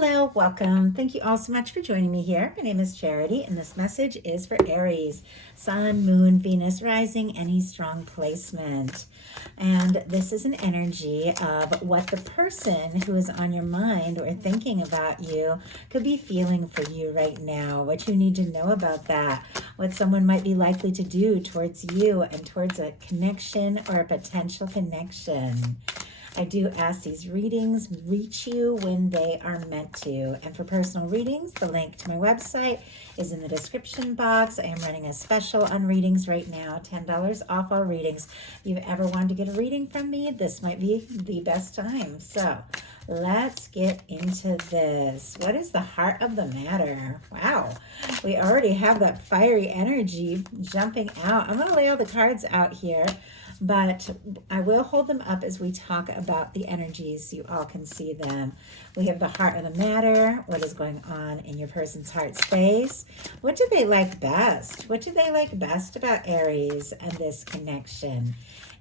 Hello, welcome. Thank you all so much for joining me here. My name is Charity, and this message is for Aries, Sun, Moon, Venus, Rising, any strong placement. And this is an energy of what the person who is on your mind or thinking about you could be feeling for you right now, what you need to know about that, what someone might be likely to do towards you and towards a connection or a potential connection. I do ask these readings reach you when they are meant to. And for personal readings, the link to my website is in the description box. I am running a special on readings right now, $10 off all readings. If you've ever wanted to get a reading from me, this might be the best time. So let's get into this. What is the heart of the matter? Wow, we already have that fiery energy jumping out. I'm going to lay all the cards out here, but I will hold them up as we talk about the energies so you all can see them. We have the heart of the matter. What is going on in your person's heart space? What do they like best? What do they like best about Aries and this connection?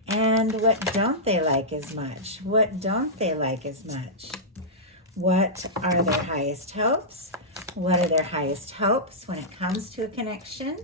And what don't they like as much? What don't they like as much? What are their highest hopes? What are their highest hopes when it comes to a connection?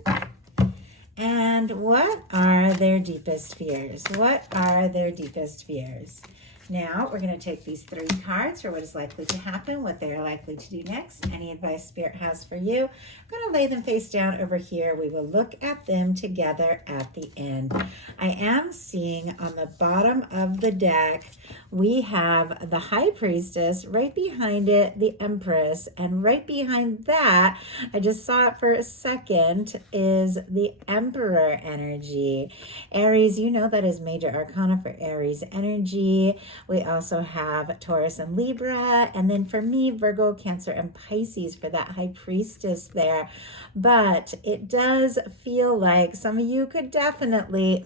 And what are their deepest fears? What are their deepest fears? Now, we're going to take these three cards for what is likely to happen, what they are likely to do next, any advice Spirit has for you. I'm going to lay them face down over here. We will look at them together at the end. I am seeing on the bottom of the deck, we have the High Priestess, right behind it, the Empress, and right behind that, I just saw it for a second, is the Emperor energy. Aries, you know that is major arcana for Aries energy. We also have Taurus and Libra, and then for me, Virgo, Cancer, and Pisces for that High Priestess there. But it does feel like some of you could definitely,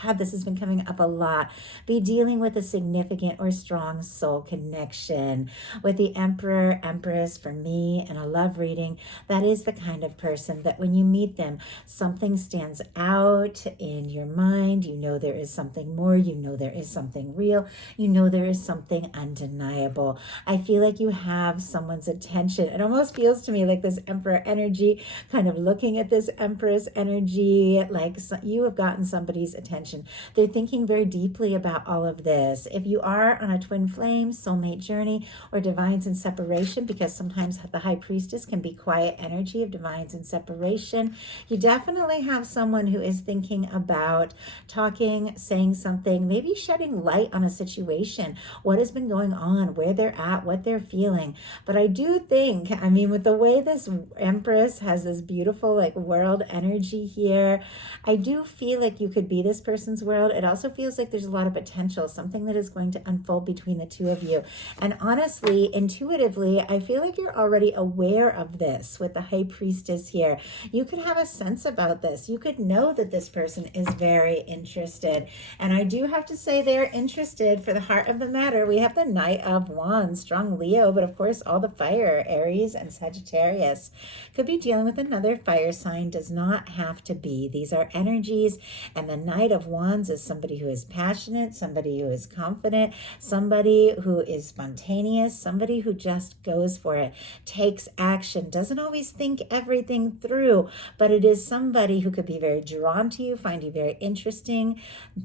God, this has been coming up a lot, be dealing with a significant or strong soul connection. With the Emperor, Empress, for me, and a love reading, that is the kind of person that when you meet them, something stands out in your mind. You know there is something more. You know there is something real. You know there is something undeniable. I feel like you have someone's attention. It almost feels to me like this Emperor energy, kind of looking at this Empress energy, like you have gotten somebody's attention. They're thinking very deeply about all of this. If you are on a twin flame, soulmate journey, or divines in separation, because sometimes the High Priestess can be quiet energy of divines in separation, you definitely have someone who is thinking about talking, saying something, maybe shedding light on a situation, what has been going on, where they're at, what they're feeling. But I do think, I mean, with the way this Empress has this beautiful like world energy here, I do feel like you could be this person's world. It also feels like there's a lot of potential, something that is going to unfold between the two of you. And honestly, intuitively, I feel like you're already aware of this with the High Priestess here. You could have a sense about this. You could know that this person is very interested. And I do have to say they're interested. For the heart of the matter, we have the Knight of Wands, strong Leo, but of course all the fire, Aries and Sagittarius. Could be dealing with another fire sign, does not have to be. These are energies, and the Knight of Wands is somebody who is passionate, somebody who is confident, somebody who is spontaneous, somebody who just goes for it, takes action, doesn't always think everything through, but it is somebody who could be very drawn to you, find you very interesting,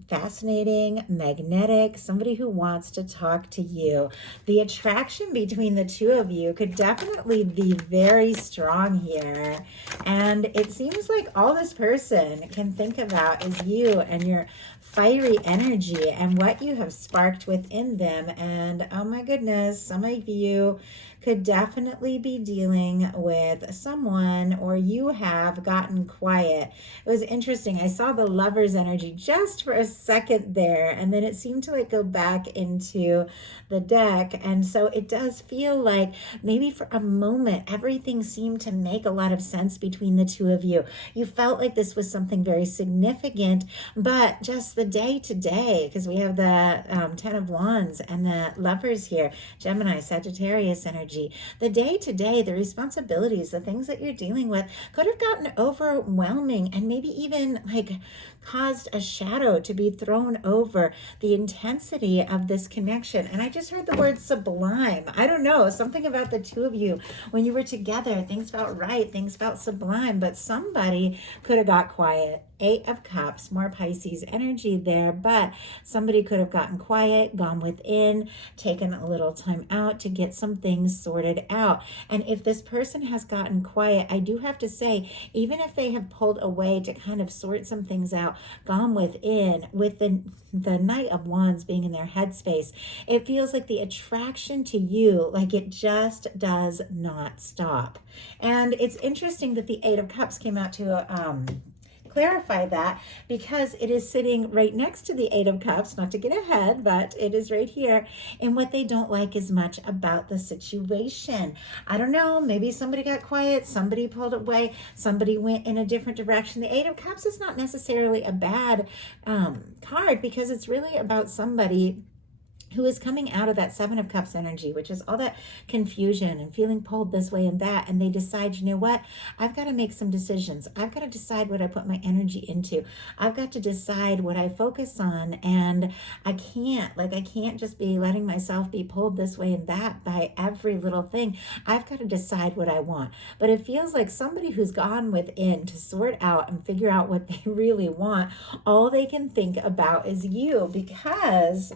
fascinating, magnetic, somebody who wants to talk to you. The attraction between the two of you could definitely be very strong here. And it seems like all this person can think about is you and your fiery energy and what you have sparked within them. And oh my goodness, some of you could definitely be dealing with someone, or you have gotten quiet. It was interesting. I saw the Lover's energy just for a second there, and then it seemed to like go back into the deck. And so it does feel like maybe for a moment, everything seemed to make a lot of sense between the two of you. You felt like this was something very significant, but just the day today, because we have the 10 of Wands and the Lovers here, Gemini, Sagittarius energy. The day today, the responsibilities, the things that you're dealing with could have gotten overwhelming and maybe even like caused a shadow to be thrown over the intensity of this connection. And I just heard the word sublime. I don't know, something about the two of you when you were together, things felt right, things felt sublime, but somebody could have got quiet. 8 of Cups, more Pisces energy there, but somebody could have gotten quiet, gone within, taken a little time out to get some things sorted out. And if this person has gotten quiet, I do have to say, even if they have pulled away to kind of sort some things out, gone within, with the Knight of Wands being in their headspace, it feels like the attraction to you, like it just does not stop. And it's interesting that the 8 of Cups came out to clarify that, because it is sitting right next to the 8 of Cups, not to get ahead, but it is right here in what they don't like as much about the situation. I don't know, maybe somebody got quiet, somebody pulled away, somebody went in a different direction. The 8 of Cups is not necessarily a bad card, because it's really about somebody who is coming out of that 7 of Cups energy, which is all that confusion and feeling pulled this way and that. And they decide, you know what? I've got to make some decisions. I've got to decide what I put my energy into. I've got to decide what I focus on. And I can't just be letting myself be pulled this way and that by every little thing. I've got to decide what I want. But it feels like somebody who's gone within to sort out and figure out what they really want, all they can think about is you, because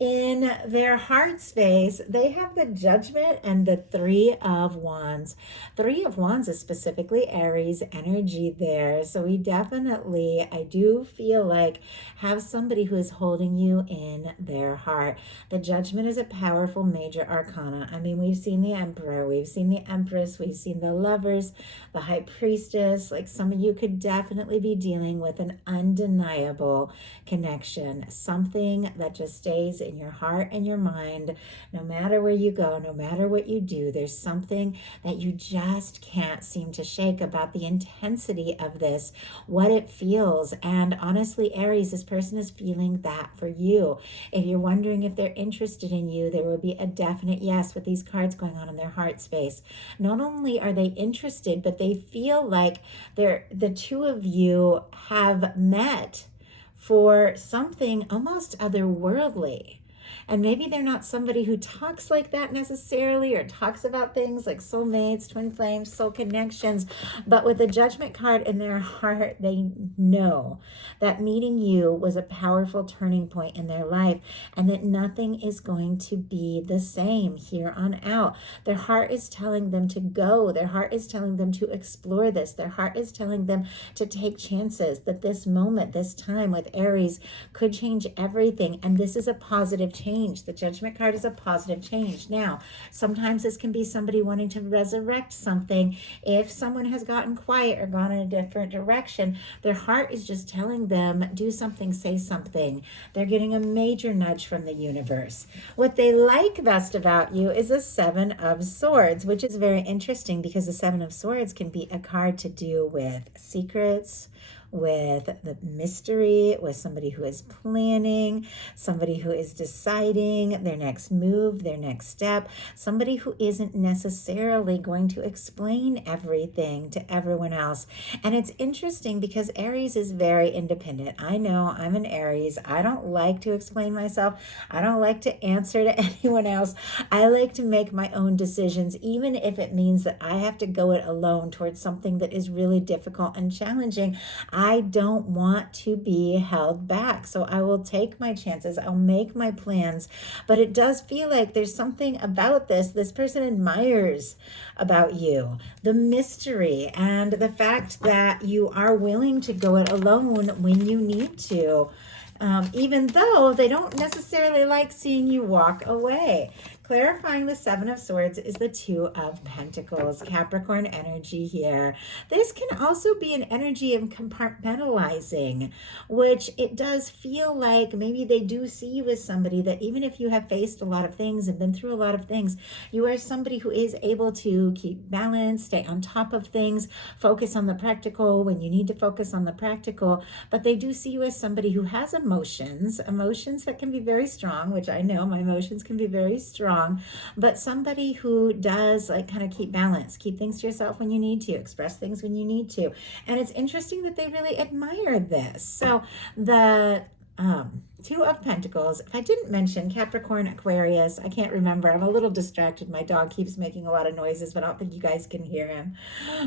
in their heart space, they have the Judgment and the 3 of Wands. 3 of Wands is specifically Aries energy there. So we definitely, I do feel like, have somebody who is holding you in their heart. The Judgment is a powerful major arcana. I mean, we've seen the Emperor, we've seen the Empress, we've seen the Lovers, the High Priestess. Like, some of you could definitely be dealing with an undeniable connection, something that just stays in your heart and your mind. No matter where you go, no matter what you do, there's something that you just can't seem to shake about the intensity of this, what it feels. And honestly, Aries, this person is feeling that for you. If you're wondering if they're interested in you, there will be a definite yes with these cards going on in their heart space. Not only are they interested, but they feel like the two of you have met for something almost otherworldly. And maybe they're not somebody who talks like that necessarily, or talks about things like soulmates, twin flames, soul connections. But with the Judgment card in their heart, they know that meeting you was a powerful turning point in their life, and that nothing is going to be the same here on out. Their heart is telling them to go. Their heart is telling them to explore this. Their heart is telling them to take chances, that this moment, this time with Aries could change everything. And this is a positive change. The Judgment card is a positive change. Now, sometimes this can be somebody wanting to resurrect something. If someone has gotten quiet or gone in a different direction, their heart is just telling them, do something, say something. They're getting a major nudge from the universe. What they like best about you is the 7 of Swords, which is very interesting, because the 7 of Swords can be a card to do with secrets, with the mystery, with somebody who is planning, somebody who is deciding their next move, their next step, somebody who isn't necessarily going to explain everything to everyone else. And it's interesting because Aries is very independent. I know, I'm an Aries. I don't like to explain myself. I don't like to answer to anyone else. I like to make my own decisions, even if it means that I have to go it alone towards something that is really difficult and challenging. I don't want to be held back. So I will take my chances. I'll make my plans. But it does feel like there's something about this person admires about you. The mystery and the fact that you are willing to go it alone when you need to. Even though they don't necessarily like seeing you walk away. Clarifying the Seven of Swords is the Two of Pentacles, Capricorn energy here. This can also be an energy of compartmentalizing, which it does feel like maybe they do see you as somebody that even if you have faced a lot of things and been through a lot of things, you are somebody who is able to keep balance, stay on top of things, focus on the practical when you need to focus on the practical. But they do see you as somebody who has emotions that can be very strong, which I know my emotions can be very strong, but somebody who does like kind of keep balance, keep things to yourself when you need to, express things when you need to. And it's interesting that they really admire this. So the Two of Pentacles, if I didn't mention Capricorn, Aquarius, I can't remember. I'm a little distracted. My dog keeps making a lot of noises, but I don't think you guys can hear him.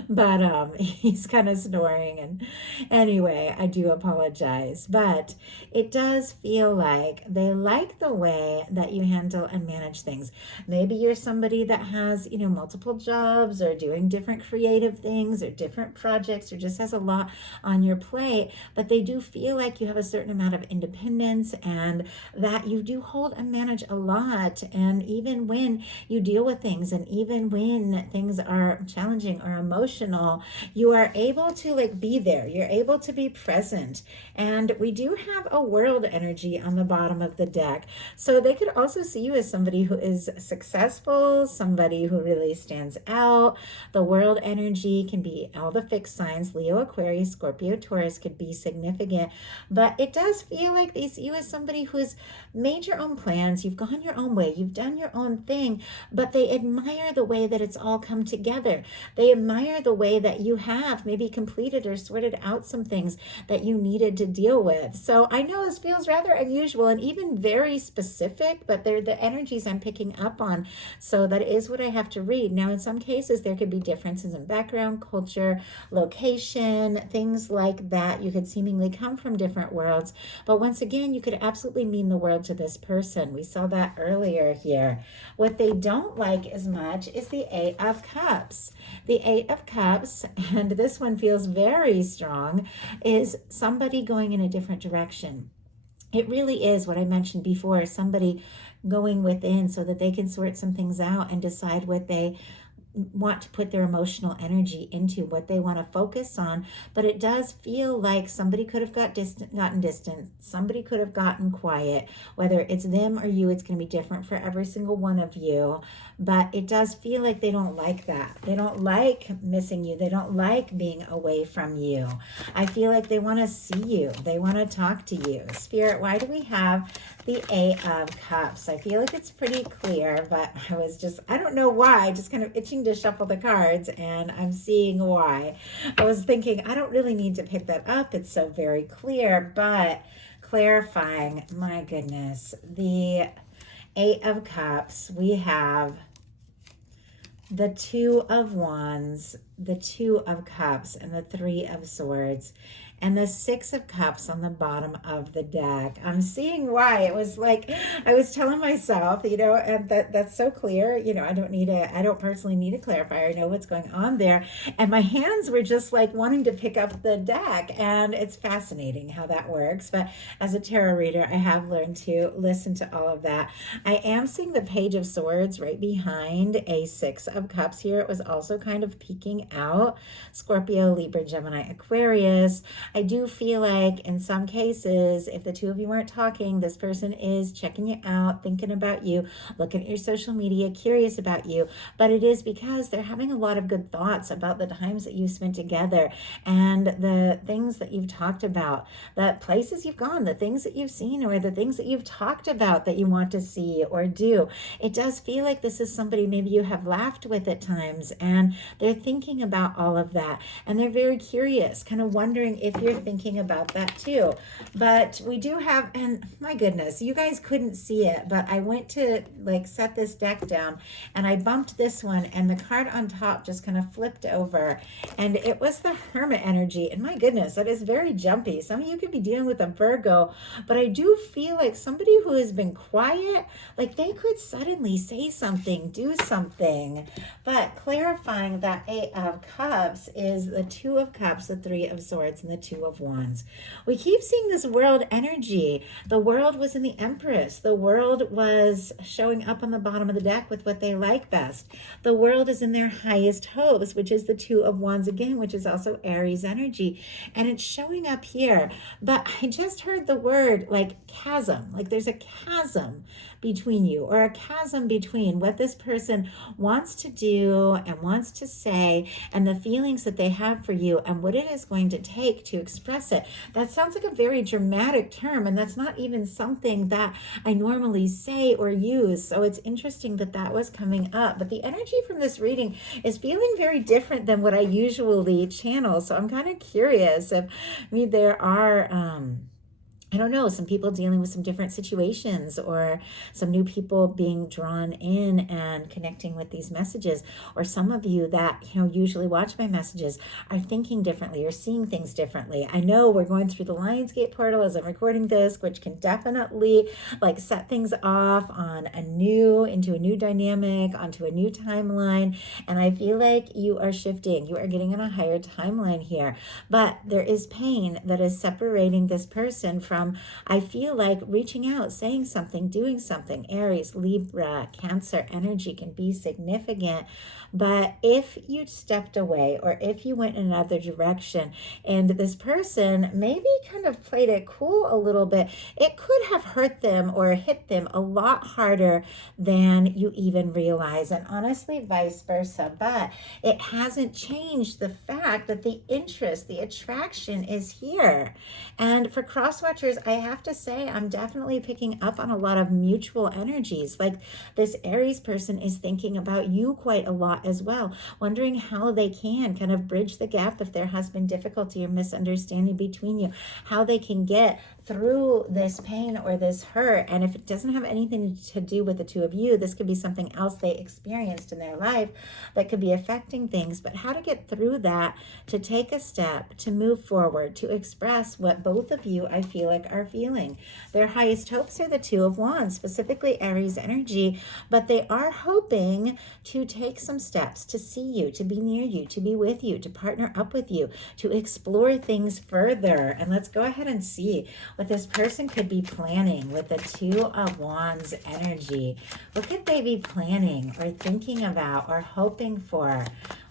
But he's kind of snoring. And anyway, I do apologize. But it does feel like they like the way that you handle and manage things. Maybe you're somebody that has, multiple jobs or doing different creative things or different projects or just has a lot on your plate, but they do feel like you have a certain amount of independence and that you do hold and manage a lot. And even when you deal with things and even when things are challenging or emotional, you are able to be there. You're able to be present. And we do have a world energy on the bottom of the deck. So they could also see you as somebody who is successful, somebody who really stands out. The world energy can be all the fixed signs. Leo, Aquarius, Scorpio, Taurus could be significant, but it does feel like they see you as somebody who's made your own plans. You've gone your own way. You've done your own thing, but they admire the way that it's all come together. They admire the way that you have maybe completed or sorted out some things that you needed to deal with. So I know this feels rather unusual and even very specific, but they're the energies I'm picking up on. So that is what I have to read. Now, in some cases, there could be differences in background, culture, location, things like that. You could seemingly come from different worlds, but once again, you could absolutely mean the world to this person. We saw that earlier here. What they don't like as much is the Eight of Cups. The Eight of Cups, and this one feels very strong, is somebody going in a different direction. It really is what I mentioned before, somebody going within so that they can sort some things out and decide what they want to put their emotional energy into, what they want to focus on. But it does feel like somebody could have gotten distant. Somebody could have gotten quiet. Whether it's them or you, it's going to be different for every single one of you. But it does feel like they don't like that. They don't like missing you. They don't like being away from you. I feel like they want to see you. They want to talk to you. Spirit, why do we have the Eight of Cups? I feel like it's pretty clear, but I don't know why, just kind of itching to shuffle the cards, and I'm seeing why. I was thinking, I don't really need to pick that up. It's so very clear, but clarifying, my goodness, the Eight of Cups, we have the Two of Wands, the Two of Cups, and the Three of Swords, and the Six of Cups on the bottom of the deck. I'm seeing why. It was like I was telling myself, and that's so clear. I don't personally need a clarifier. I know what's going on there. And my hands were just like wanting to pick up the deck. And it's fascinating how that works. But as a tarot reader, I have learned to listen to all of that. I am seeing the Page of Swords right behind a Six of Cups here. It was also kind of peeking out. Scorpio, Libra, Gemini, Aquarius. I do feel like in some cases, if the two of you aren't talking, this person is checking you out, thinking about you, looking at your social media, curious about you. But it is because they're having a lot of good thoughts about the times that you've spent together and the things that you've talked about, the places you've gone, the things that you've seen, or the things that you've talked about that you want to see or do. It does feel like this is somebody maybe you have laughed with at times, and they're thinking about all of that. And they're very curious, kind of wondering if you're thinking about that too. But we do have, and my goodness, you guys couldn't see it, but I went to set this deck down and I bumped this one, and the card on top just kind of flipped over, and it was the Hermit energy. And my goodness, that is very jumpy. Some of you could be dealing with a Virgo, but I do feel like somebody who has been quiet, like they could suddenly say something, do something. But clarifying that Eight of Cups is the Two of Cups, the Three of Swords, and the Two of Wands. We keep seeing this world energy. The world was in the Empress. The world was showing up on the bottom of the deck with what they like best. The world is in their highest hopes, which is the Two of Wands again, which is also Aries energy. And it's showing up here. But I just heard the word like chasm, like there's a chasm between you, or a chasm between what this person wants to do and wants to say and the feelings that they have for you and what it is going to take to express it. That sounds like a very dramatic term, and that's not even something that I normally say or use. So it's interesting that that was coming up. But the energy from this reading is feeling very different than what I usually channel. So I'm kind of curious if there are I don't know, some people dealing with some different situations, or some new people being drawn in and connecting with these messages, or some of you that, usually watch my messages are thinking differently or seeing things differently. I know we're going through the Lionsgate portal as I'm recording this, which can definitely set things off on into a new dynamic, onto a new timeline. And I feel like you are shifting, you are getting on a higher timeline here, but there is pain that is separating this person from, I feel like, reaching out, saying something, doing something. Aries, Libra, Cancer energy can be significant. But if you stepped away, or if you went in another direction and this person maybe kind of played it cool a little bit, it could have hurt them or hit them a lot harder than you even realize. And honestly, vice versa. But it hasn't changed the fact that the interest, the attraction is here. And for cross watchers, I have to say, I'm definitely picking up on a lot of mutual energies. Like this Aries person is thinking about you quite a lot as well, wondering how they can kind of bridge the gap if there has been difficulty or misunderstanding between you, how they can get through this pain or this hurt. And if it doesn't have anything to do with the two of you, this could be something else they experienced in their life that could be affecting things. But how to get through that, to take a step, to move forward, to express what both of you, I feel like, are feeling. Their highest hopes are the Two of Wands, specifically Aries energy, but they are hoping to take some steps to see you, to be near you, to be with you, to partner up with you, to explore things further. And let's go ahead and see what this person could be planning with the Two of Wands energy. What could they be planning or thinking about or hoping for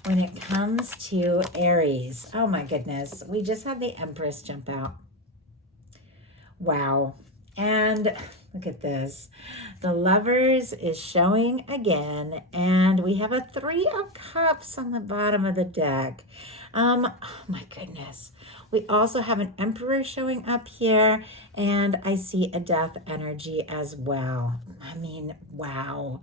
when it comes to Aries? Oh my goodness, we just had the Empress jump out. Wow. And look at this. The Lovers is showing again, and we have a Three of Cups on the bottom of the deck. Oh my goodness. We also have an Emperor showing up here, and I see a Death energy as well. I mean, wow.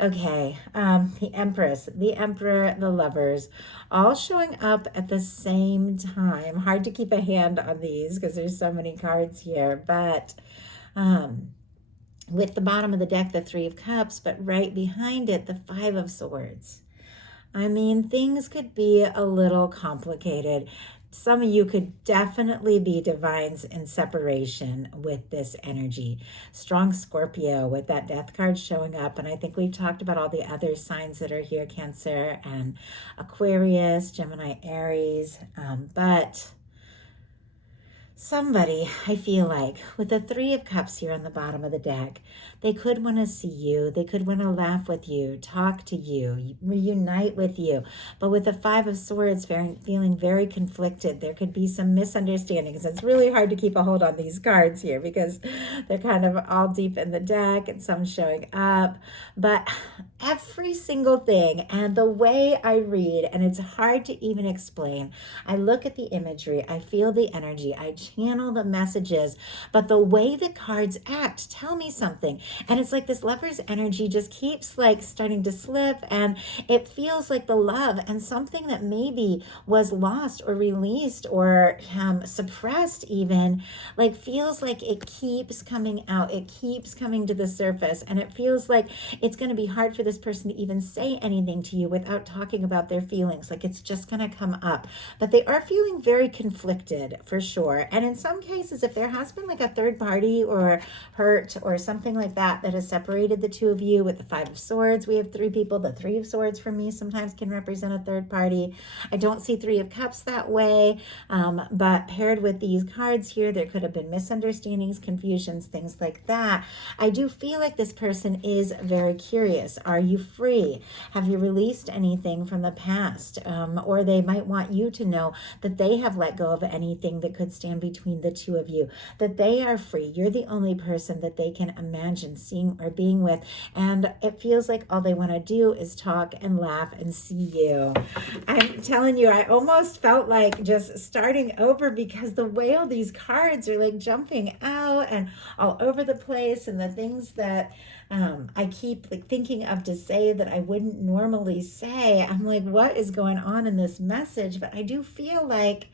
Okay, the Empress, the Emperor, the Lovers, all showing up at the same time. Hard to keep a hand on these because there's so many cards here, but with the bottom of the deck, the Three of Cups, but right behind it, the Five of Swords. I mean, things could be a little complicated. Some of you could definitely be divines in separation with this energy. Strong Scorpio with that Death card showing up. And I think we've talked about all the other signs that are here, Cancer and Aquarius, Gemini, Aries. But somebody, I feel like, with the Three of Cups here on the bottom of the deck, they could want to see you. They could want to laugh with you, talk to you, reunite with you. But with the Five of Swords feeling very conflicted, there could be some misunderstandings. It's really hard to keep a hold on these cards here because they're kind of all deep in the deck and some showing up. But every single thing and the way I read, and it's hard to even explain, I look at the imagery, I feel the energy, I channel the messages, but the way the cards act tell me something. And it's like this Lover's energy just keeps starting to slip, and it feels like the love and something that maybe was lost or released or suppressed even, feels like it keeps coming out. It keeps coming to the surface, and it feels like it's going to be hard for this person to even say anything to you without talking about their feelings. It's just going to come up. But they are feeling very conflicted for sure. And And in some cases, if there has been like a third party or hurt or something like that that has separated the two of you, with the Five of Swords, we have three people. The Three of Swords for me sometimes can represent a third party. I don't see Three of Cups that way, but paired with these cards here, there could have been misunderstandings, confusions, things like that. I do feel like this person is very curious. Are you free? Have you released anything from the past? Or they might want you to know that they have let go of anything that could stand between the two of you, that they are free. You're the only person that they can imagine seeing or being with. And it feels like all they want to do is talk and laugh and see you. I'm telling you, I almost felt like just starting over, because the way all these cards are like jumping out and all over the place, and the things that I keep like thinking of to say that I wouldn't normally say. I'm like, what is going on in this message? But I do feel like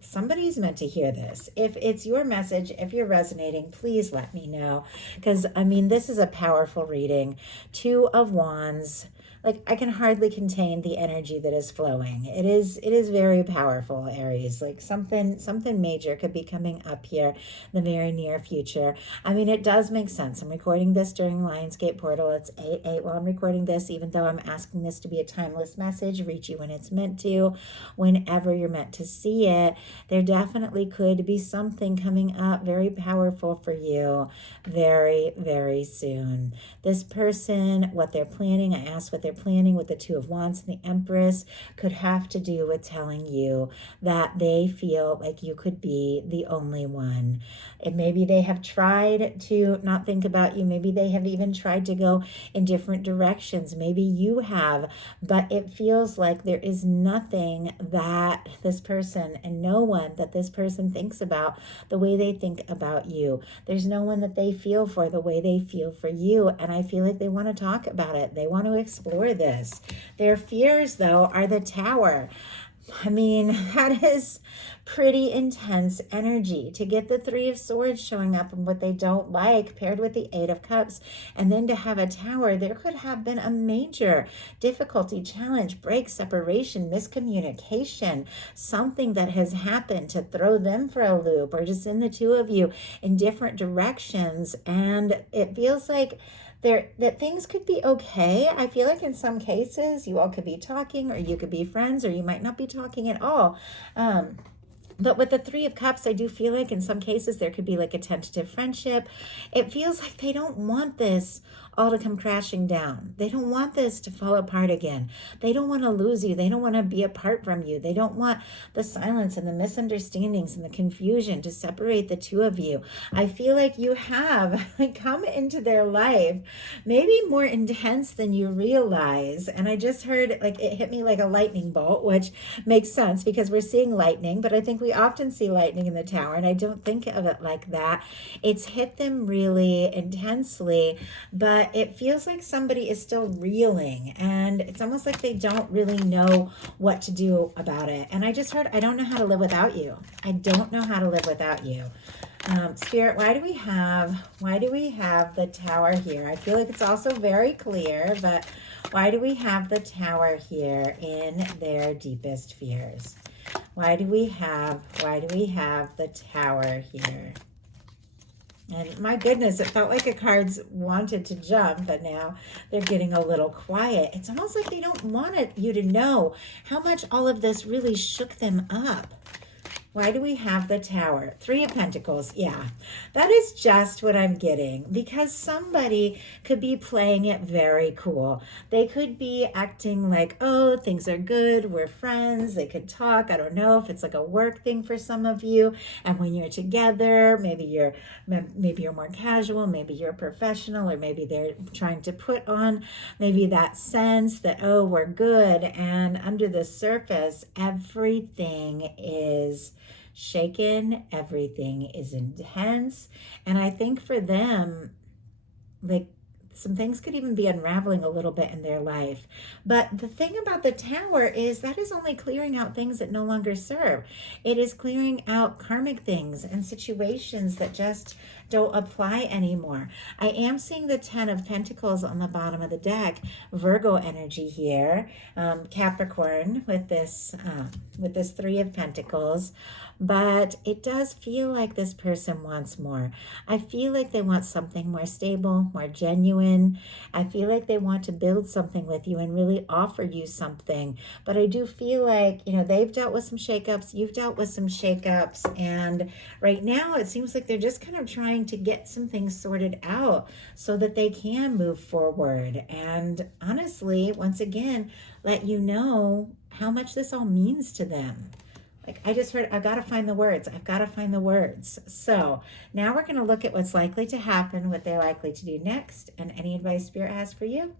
somebody's meant to hear this. If it's your message, if you're resonating, please let me know. Because I mean, this is a powerful reading. Two of Wands. Like, I can hardly contain the energy that is flowing. It is very powerful, Aries. Like something major could be coming up here in the very near future. I mean, it does make sense. I'm recording this during Lionsgate Portal. It's 8/8 while I'm recording this, even though I'm asking this to be a timeless message, reach you when it's meant to, whenever you're meant to see it. There definitely could be something coming up very powerful for you very, very soon. This person, what they're planning, I asked what they're planning with the Two of Wands and the Empress, could have to do with telling you that they feel like you could be the only one. And maybe they have tried to not think about you. Maybe they have even tried to go in different directions. Maybe you have, but it feels like there is nothing that this person, and no one that this person thinks about the way they think about you. There's no one that they feel for the way they feel for you. And I feel like they want to talk about it. They want to explore this. Their fears, though, are the Tower. I mean, that is pretty intense energy to get the Three of Swords showing up and what they don't like, paired with the Eight of Cups, and then to have a Tower. There could have been a major difficulty, challenge, break, separation, miscommunication, something that has happened to throw them for a loop, or just send the two of you in different directions. And it feels like that things could be okay. I feel like in some cases you all could be talking, or you could be friends, or you might not be talking at all. But with the Three of Cups, I do feel like in some cases there could be like a tentative friendship. It feels like they don't want this all to come crashing down. They don't want this to fall apart again. They don't want to lose you. They don't want to be apart from you. They don't want the silence and the misunderstandings and the confusion to separate the two of you. I feel like you have come into their life maybe more intense than you realize. And I just heard, like, it hit me like a lightning bolt, which makes sense because we're seeing lightning, but I think we often see lightning in the Tower, and I don't think of it like that. It's hit them really intensely, but it feels like somebody is still reeling, and it's almost like they don't really know what to do about it. And I just heard, I don't know how to live without you. I don't know how to live without you. Spirit, why do we have the Tower here? I feel like it's also very clear, but why do we have the Tower here in their deepest fears? Why do we have the Tower here? And my goodness, it felt like the cards wanted to jump, but now they're getting a little quiet. It's almost like they don't want you to know how much all of this really shook them up. Why do we have the Tower? Three of Pentacles. Yeah, that is just what I'm getting, because somebody could be playing it very cool. They could be acting like, oh, things are good, we're friends. They could talk. I don't know if it's like a work thing for some of you. And when you're together, maybe you're more casual, maybe you're professional, or maybe they're trying to put on maybe that sense that, oh, we're good. And under the surface, everything is shaken, everything is intense. And I think for them, like, some things could even be unraveling a little bit in their life. But the thing about the Tower is that is only clearing out things that no longer serve. It is clearing out karmic things and situations that just don't apply anymore. I am seeing the 10 of Pentacles on the bottom of the deck, Virgo energy here, Capricorn with this 3 of Pentacles. But it does feel like this person wants more. I feel like they want something more stable, more genuine. I feel like they want to build something with you and really offer you something. But I do feel like, they've dealt with some shakeups, you've dealt with some shakeups, and right now it seems like they're just kind of trying to get some things sorted out so that they can move forward. And honestly, once again, let you know how much this all means to them. Like I just heard, I've got to find the words. I've got to find the words. So now we're going to look at what's likely to happen, what they're likely to do next, and any advice Spirit has for you.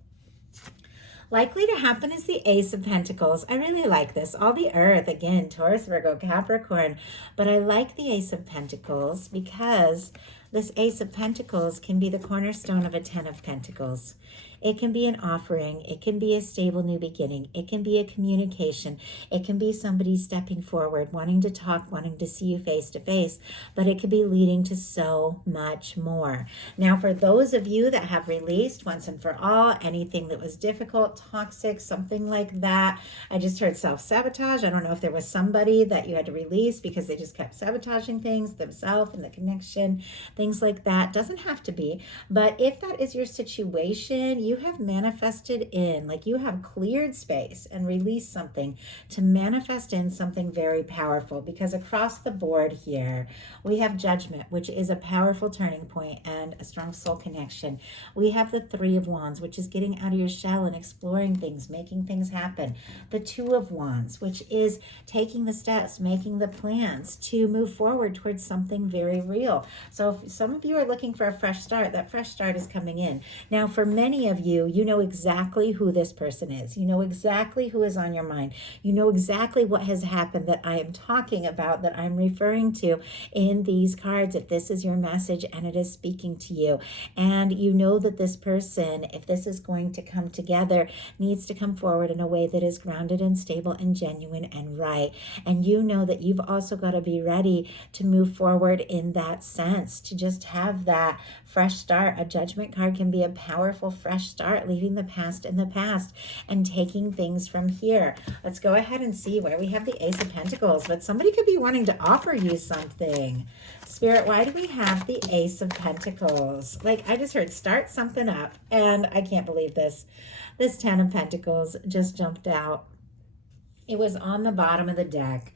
Likely to happen is the Ace of Pentacles. I really like this. All the Earth, again, Taurus, Virgo, Capricorn. But I like the Ace of Pentacles because this Ace of Pentacles can be the cornerstone of a 10 of Pentacles. It can be an offering. It can be a stable new beginning. It can be a communication. It can be somebody stepping forward, wanting to talk, wanting to see you face to face, but it could be leading to so much more. Now, for those of you that have released once and for all anything that was difficult, toxic, something like that, I just heard self-sabotage. I don't know if there was somebody that you had to release because they just kept sabotaging things, themselves and the connection, things like that. Doesn't have to be, but if that is your situation, you have manifested in, like you have cleared space and released something to manifest in something very powerful, because across the board here, we have Judgment, which is a powerful turning point and a strong soul connection. We have the 3 of Wands, which is getting out of your shell and exploring things, making things happen. The 2 of Wands, which is taking the steps, making the plans to move forward towards something very real. So if some of you are looking for a fresh start, that fresh start is coming in. Now, for many of you, you know exactly who this person is. You know exactly who is on your mind. You know exactly what has happened that I am talking about, that I'm referring to in these cards, if this is your message and it is speaking to you. And you know that this person, if this is going to come together, needs to come forward in a way that is grounded and stable and genuine and right. And you know that you've also got to be ready to move forward in that sense, to just have that fresh start. A Judgment card can be a powerful fresh start, leaving the past in the past and taking things from here. Let's go ahead and see where we have the Ace of Pentacles, but somebody could be wanting to offer you something. Spirit, why do we have the Ace of Pentacles? Like, I just heard start something up, and I can't believe this. This 10 of Pentacles just jumped out. It was on the bottom of the deck.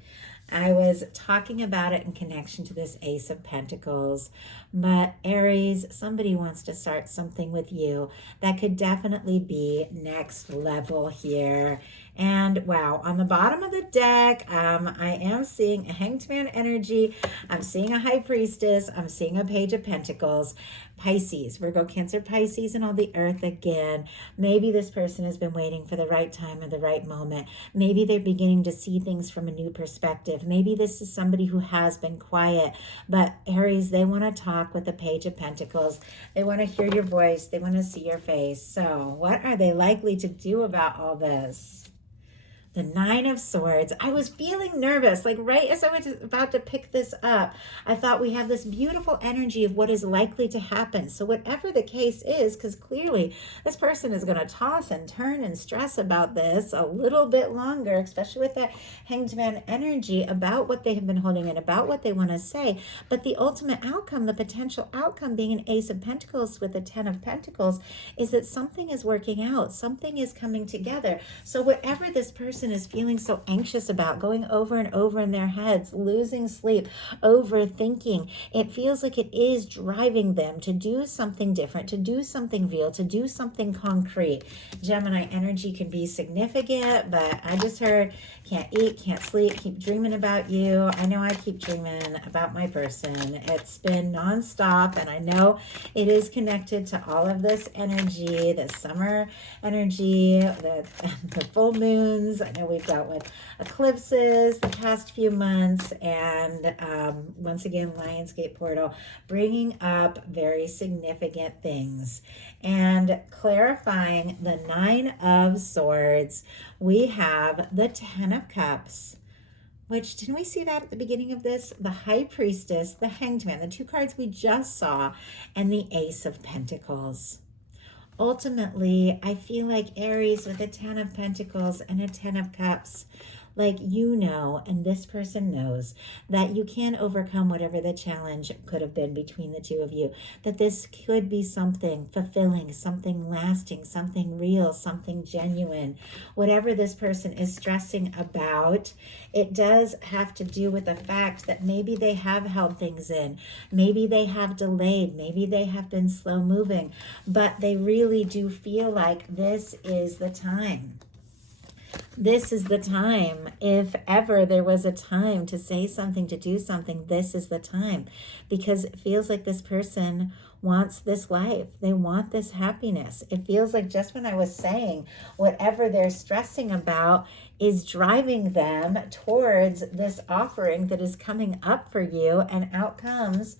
I was talking about it in connection to this Ace of Pentacles, but Aries, somebody wants to start something with you that could definitely be next level here. And wow, on the bottom of the deck, I am seeing a Hanged Man energy. I'm seeing a High Priestess. I'm seeing a Page of Pentacles. Pisces, Virgo, Cancer, Pisces, and all the Earth again. Maybe this person has been waiting for the right time or the right moment. Maybe they're beginning to see things from a new perspective. Maybe this is somebody who has been quiet, but Aries, they want to talk with the Page of Pentacles. They want to hear your voice. They want to see your face. So what are they likely to do about all this? The 9 of Swords. I was feeling nervous, like right as I was about to pick this up, I thought we have this beautiful energy of what is likely to happen. So whatever the case is, because clearly this person is going to toss and turn and stress about this a little bit longer, especially with that Hanged Man energy, about what they have been holding in, about what they want to say. But the ultimate outcome, the potential outcome being an Ace of Pentacles with a 10 of Pentacles, is that something is working out. Something is coming together. So whatever this person is feeling so anxious about, going over and over in their heads, losing sleep, overthinking, it feels like it is driving them to do something different, to do something real, to do something concrete. Gemini energy can be significant, but I just heard can't eat, can't sleep, keep dreaming about you. I know I keep dreaming about my person. It's been nonstop, and I know it is connected to all of this energy, the summer energy, the full moons, I know we've dealt with eclipses the past few months, and once again, Lionsgate portal, bringing up very significant things and clarifying the Nine of Swords. We have the Ten of Cups, which, didn't we see that at the beginning of this? The High Priestess, the Hanged Man, the two cards we just saw, and the Ace of Pentacles. Ultimately, I feel like Aries with a 10 of Pentacles and a 10 of Cups, like you know, and this person knows, that you can overcome whatever the challenge could have been between the two of you, that this could be something fulfilling, something lasting, something real, something genuine. Whatever this person is stressing about, it does have to do with the fact that maybe they have held things in, maybe they have delayed, maybe they have been slow moving, but they really do feel like this is the time. This is the time. If ever there was a time to say something, to do something, this is the time, because it feels like this person wants this life. They want this happiness. It feels like, just when I was saying, whatever they're stressing about is driving them towards this offering that is coming up for you, and out comes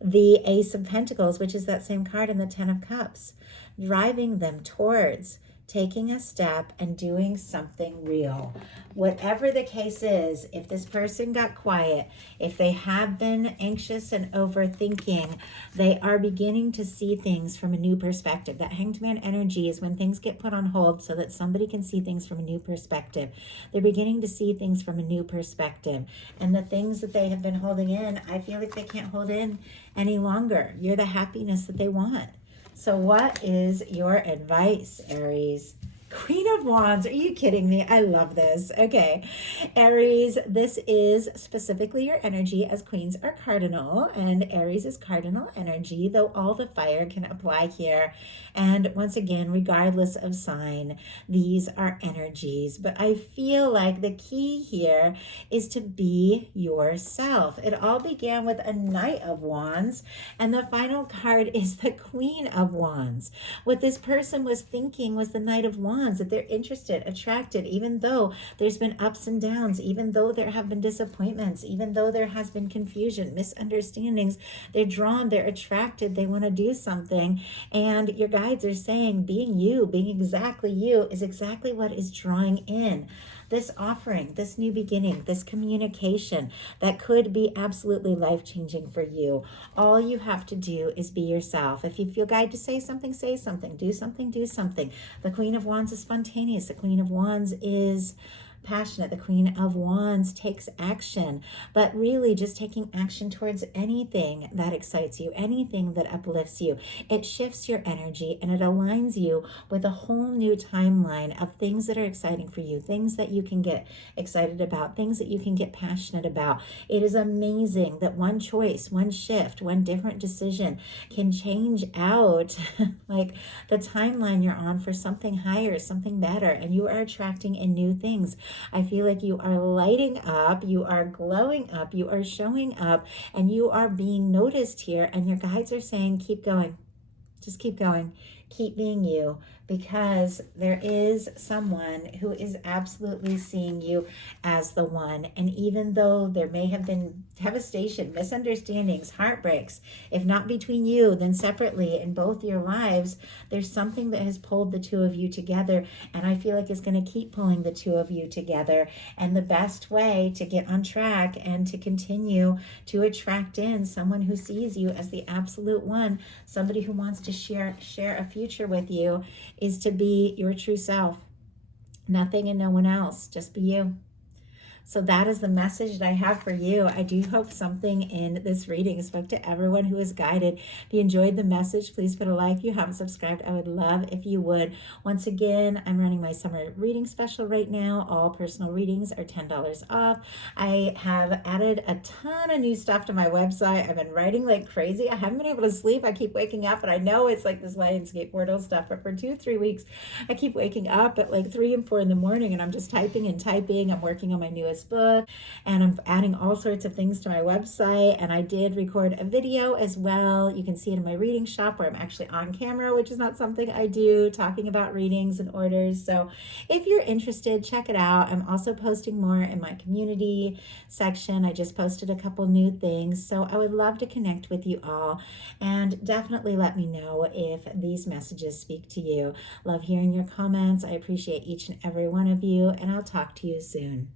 the Ace of Pentacles, which is that same card in the Ten of Cups, driving them towards taking a step and doing something real. Whatever the case is, if this person got quiet, if they have been anxious and overthinking, they are beginning to see things from a new perspective. That Hanged Man energy is when things get put on hold so that somebody can see things from a new perspective. They're beginning to see things from a new perspective. And the things that they have been holding in, I feel like they can't hold in any longer. You're the happiness that they want. So what is your advice, Aries? Queen of Wands. Are you kidding me? I love this. Okay, Aries, this is specifically your energy, as queens are cardinal, and Aries is cardinal energy, though all the fire can apply here. And once again, regardless of sign, these are energies. But I feel like the key here is to be yourself. It all began with a Knight of Wands, and the final card is the Queen of Wands. What this person was thinking was the Knight of Wands, that they're interested, attracted, even though there's been ups and downs, even though there have been disappointments, even though there has been confusion, misunderstandings. They're drawn, they're attracted, they want to do something. And your guides are saying, being you, being exactly you, is exactly what is drawing in this offering, this new beginning, this communication that could be absolutely life-changing for you. All you have to do is be yourself. If you feel guided to say something, say something. Do something, do something. The Queen of Wands is spontaneous. The Queen of Wands is passionate. The Queen of Wands takes action, but really just taking action towards anything that excites you, anything that uplifts you. It shifts your energy and it aligns you with a whole new timeline of things that are exciting for you, things that you can get excited about, things that you can get passionate about. It is amazing that one choice, one shift, one different decision can change out like the timeline you're on for something higher, something better, and you are attracting in new things. I feel like you are lighting up, you are glowing up, you are showing up, and you are being noticed here. And your guides are saying, keep going. Just keep going. Keep being you, because there is someone who is absolutely seeing you as the one. And even though there may have been devastation, misunderstandings, heartbreaks, if not between you, then separately in both your lives, there's something that has pulled the two of you together. And I feel like it's going to keep pulling the two of you together. And the best way to get on track and to continue to attract in someone who sees you as the absolute one, somebody who wants to share a future with you, is to be your true self. Nothing and no one else. Just be you. So that is the message that I have for you. I do hope something in this reading spoke to everyone who is guided. If you enjoyed the message, please put a like. If you haven't subscribed, I would love if you would. Once again, I'm running my summer reading special right now. All personal readings are $10 off. I have added a ton of new stuff to my website. I've been writing like crazy. I haven't been able to sleep. I keep waking up, and I know it's like this Lionsgate portal stuff, but for 2-3 weeks, I keep waking up at like 3 and 4 in the morning, and I'm just typing and typing. I'm working on my newest newest book, and I'm adding all sorts of things to my website. And I did record a video as well. You can see it in my reading shop where I'm actually on camera, which is not something I do, talking about readings and orders. So if you're interested, check it out. I'm also posting more in my community section. I just posted a couple new things. So I would love to connect with you all, and definitely let me know if these messages speak to you. Love hearing your comments. I appreciate each and every one of you, and I'll talk to you soon.